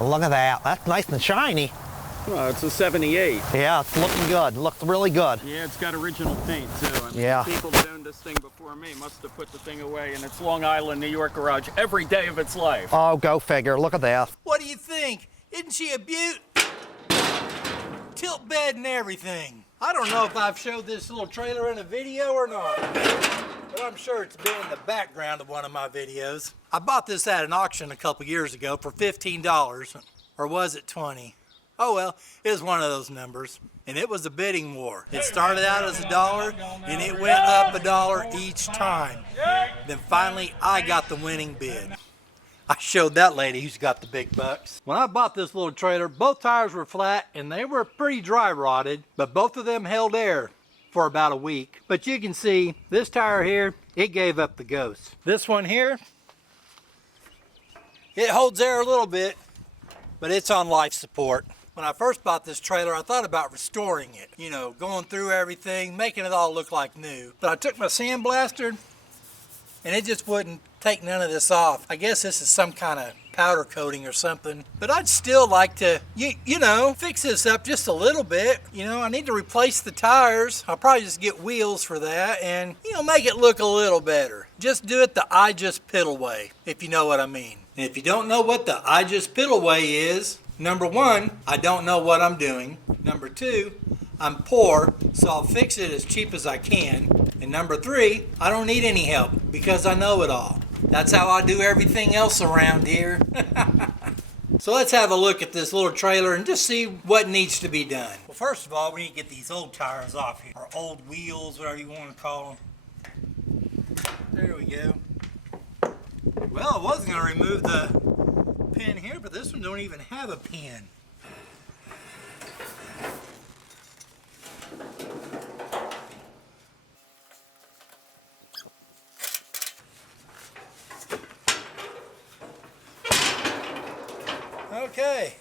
Look at that. That's nice and shiny. Well, it's a 78. Yeah, it's looking good. Looks really good. Yeah, it's got original paint too. I mean, Yeah. people that owned this thing before me must have put the thing away in its Long Island, New York garage every day of its life. Oh, go figure. Look at that. What do you think? Isn't she a beaut? Tilt bed and everything. I don't know if I've showed this little trailer in a video or not, but I'm sure it's been in the background of one of my videos. I bought this at an auction a couple years ago for $15, or was it 20? Oh well, it was one of those numbers, and it was a bidding war. It started out as $1, and it went up $1 each time. Then finally, I got the winning bid. I showed that lady who's got the big bucks. When I bought this little trailer, both tires were flat and they were pretty dry rotted, but both of them held air for about a week. But you can see this tire here, it gave up the ghost. This one here, it holds air a little bit, but it's on life support. When I first bought this trailer, I thought about restoring it. You know, going through everything, making it all look like new. But I took my sandblaster and it just wouldn't take none of this off. I guess this is some kind of powder coating or something. But I'd still like to, you know, fix this up just a little bit. You know, I need to replace the tires. I'll probably just get wheels for that and, you know, make it look a little better. Just do it the I Just Piddle Way, if you know what I mean. And if you don't know what the I Just Piddle Way is, number one, I don't know what I'm doing. Number two, I'm poor, so I'll fix it as cheap as I can. And number three, I don't need any help because I know it all. That's how I do everything else around here. So let's have a look at this little trailer and just see what needs to be done. Well, first of all, we need to get these old tires off here, or old wheels, whatever you want to call them. There we go. Well, I was going to remove the pin here, but this one don't even have a pin. Okay.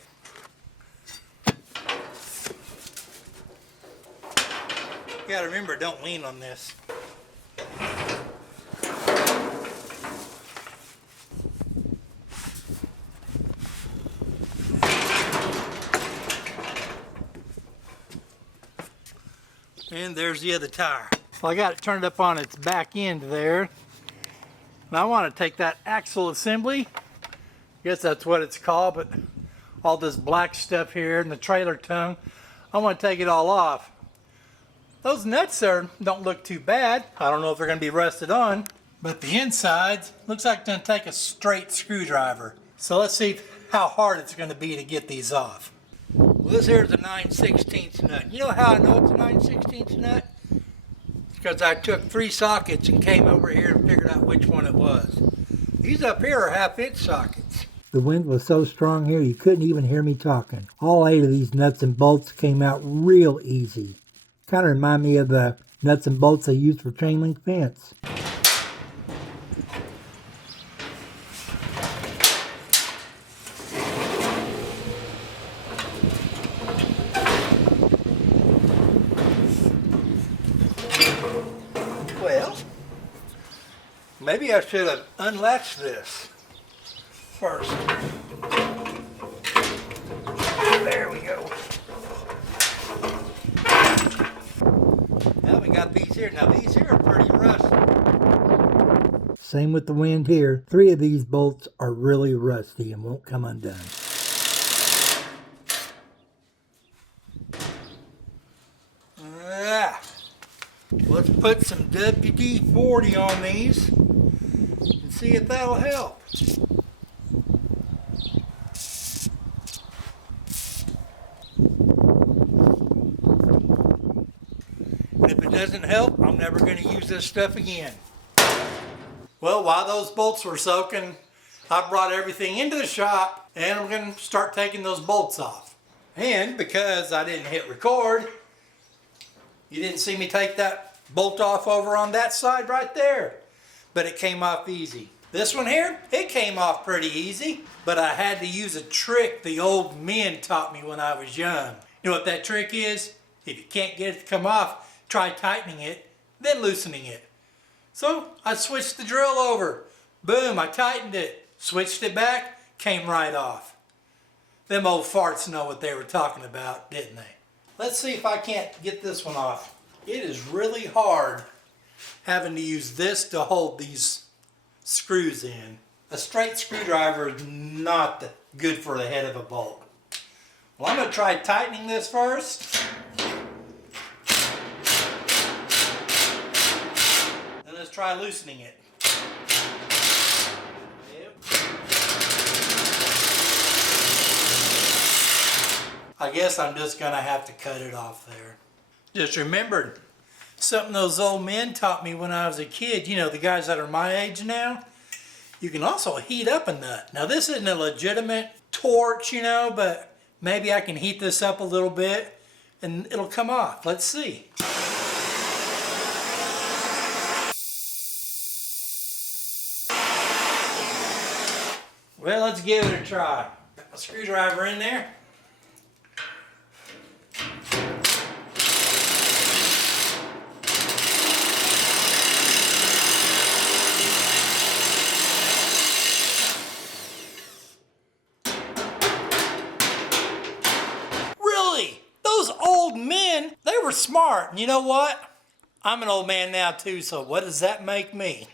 You gotta remember, don't lean on this. And there's the other tire. Well, I got it turned up on its back end there. And I want to take that axle assembly, I guess that's what it's called, but all this black stuff here and the trailer tongue, I want to take it all off. Those nuts there don't look too bad. I don't know if they're going to be rusted on, but the insides looks like it's going to take a straight screwdriver. So let's see how hard it's going to be to get these off. Well, this here is a 9/16 nut. You know how I know it's a 9/16 nut? It's because I took 3 sockets and came over here and figured out which one it was. These up here are 1/2-inch sockets. The wind was so strong here you couldn't even hear me talking. All 8 of these nuts and bolts came out real easy. Kind of remind me of the nuts and bolts they use for chain link fence. Well, maybe I should have unlatched this first. There we go. Now we got these here. Now these here are pretty rusty. Same with the wind here. 3 of these bolts are really rusty and won't come undone. Let's put some WD-40 on these and see if that'll help. And if it doesn't help, I'm never going to use this stuff again. Well, while those bolts were soaking, I brought everything into the shop and I'm going to start taking those bolts off. And because I didn't hit record, you didn't see me take that bolt off over on that side right there, but it came off easy. This one here, it came off pretty easy, but I had to use a trick the old men taught me when I was young. You know what that trick is? If you can't get it to come off, try tightening it, then loosening it. So I switched the drill over. Boom, I tightened it, switched it back, came right off. Them old farts know what they were talking about, didn't they? Let's see if I can't get this one off. It is really hard having to use this to hold these screws in. A straight screwdriver is not good for the head of a bolt. Well, I'm going to try tightening this first. Then let's try loosening it. Yep. I guess I'm just going to have to cut it off there. Just remembered something those old men taught me when I was a kid. You know, the guys that are my age now. You can also heat up a nut. Now this isn't a legitimate torch, you know, but maybe I can heat this up a little bit and it'll come off. Let's see. Well, let's give it a try. Got my screwdriver in there. Those old men, they were smart. And you know what? I'm an old man now too, so what does that make me?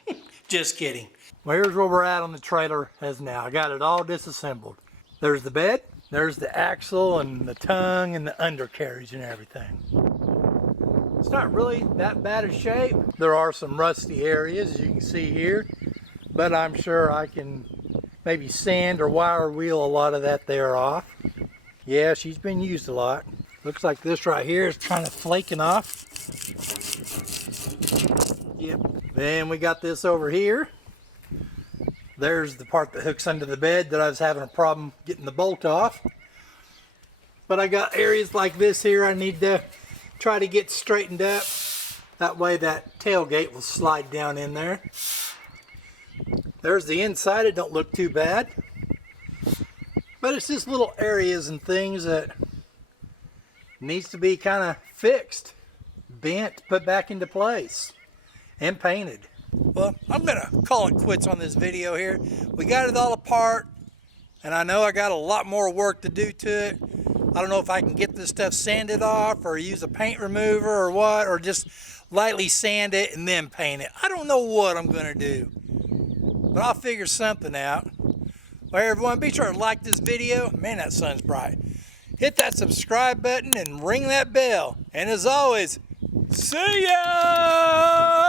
Just kidding. Well, here's where we're at on the trailer as now. I got it all disassembled. There's the bed, there's the axle and the tongue and the undercarriage and everything. It's not really that bad a shape. There are some rusty areas, as you can see here, but I'm sure I can maybe sand or wire wheel a lot of that there off. Yeah, she's been used a lot. Looks like this right here is kind of flaking off. Yep. Then we got this over here. There's the part that hooks under the bed that I was having a problem getting the bolt off. But I got areas like this here I need to try to get straightened up. That way that tailgate will slide down in there. There's the inside. It don't look too bad. But it's just little areas and things that needs to be kind of fixed, bent, put back into place, and painted. Well, I'm gonna call it quits on this video here. We got it all apart, and I know I got a lot more work to do to it. I don't know if I can get this stuff sanded off or use a paint remover or what, or just lightly sand it and then paint it. I don't know what I'm gonna do, but I'll figure something out. Well, everyone, be sure to like this video. Man, that sun's bright. Hit that subscribe button and ring that bell. And as always, see ya!